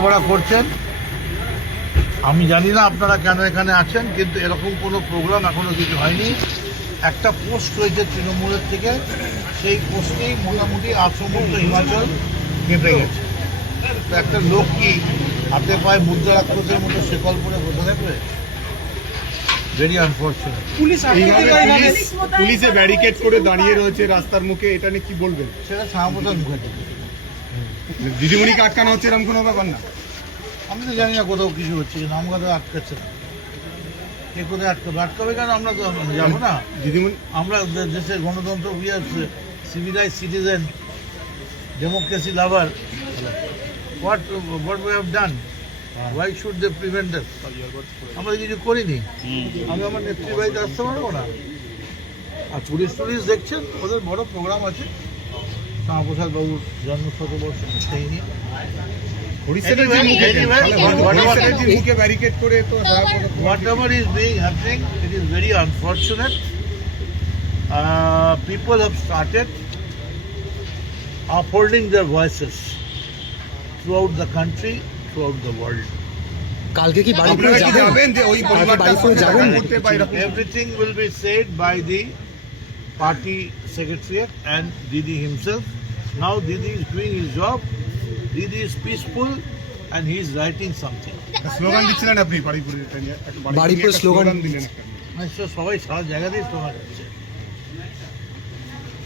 বোঝাপড়া করছেন। আমি জানি না আপনারা কেন এখানে আছেন, কিন্তু এরকম কোনো প্রোগ্রাম এখনো কিছু হয়নি। একটা পোস্ট হয়েছে তৃণমূলের থেকে, সেই পোস্টেই মোটামুটি সমস্ত হিমাচল কেঁপে গেছে। তো একটা লোক কি হাতে পায়ে মুদ্রা রাক্ষসের মতো শেকল পরে বসে থাকবে? Very unfortunate. পুলিশে ব্যারিকেড করে দাঁড়িয়ে রয়েছে রাস্তার মুখে, এটা নিয়ে কি বলবেন? সেটা শ্যামাপ্রসাদ মুখার্জি। দিদিমণিকে আটকানো হচ্ছে এরকম কোনো ব্যাপার না? আমি তো জানি না কোথাও কিছু হচ্ছে, কিন্তু আমাকে আটকাচ্ছে না। কে কোথায় আটকাবে কেন? আমরা তো যাবো না। দিদিমণি আমরা দেশের গণতন্ত্র, we are civilize citizen, democracy lover. What we have done, why should they prevent us? আমরা কিছু করিনি। আমি আমার নেত্রীবাড়িতে আসতে পারবো না? আর পুলিশ দেখছেন, ওদের বড় প্রোগ্রাম আছে শ্যামাপ্রসাদ বাবুর জন্ম শতবর্ষ, সেই নিয়ে। মুখে ব্যারিকেড করে তো Whatever is being happening, it is very unfortunate. People have started upholding their voices throughout the country, throughout the world. কালকে কি বাড়ি ফিরে যাবেন? যে ওই পরিবারটা যাবেন? Everything will be said by the party secretariat and Didi himself. Now Didi is doing his job. Didi is peaceful and he is writing something. Slogan দিচ্ছিলেন আপনি বাড়িপুরে, বাড়িপুরে স্লোগান দিলেন? সবাই সারা জায়গাতেই স্লোগান দিচ্ছে।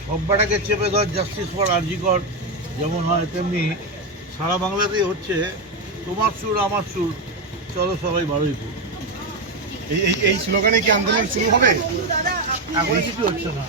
সব্বাটাকে চেপে ধর, জাস্টিস ফর আরজি কর যেমন হয়, তেমনি সারা বাংলাতেই হচ্ছে তোমার সুর আমার সুর, চলো সবাই বারুইপুর। এই স্লোগানে কি আন্দোলন শুরু হবে? এখন কিছু হচ্ছে না।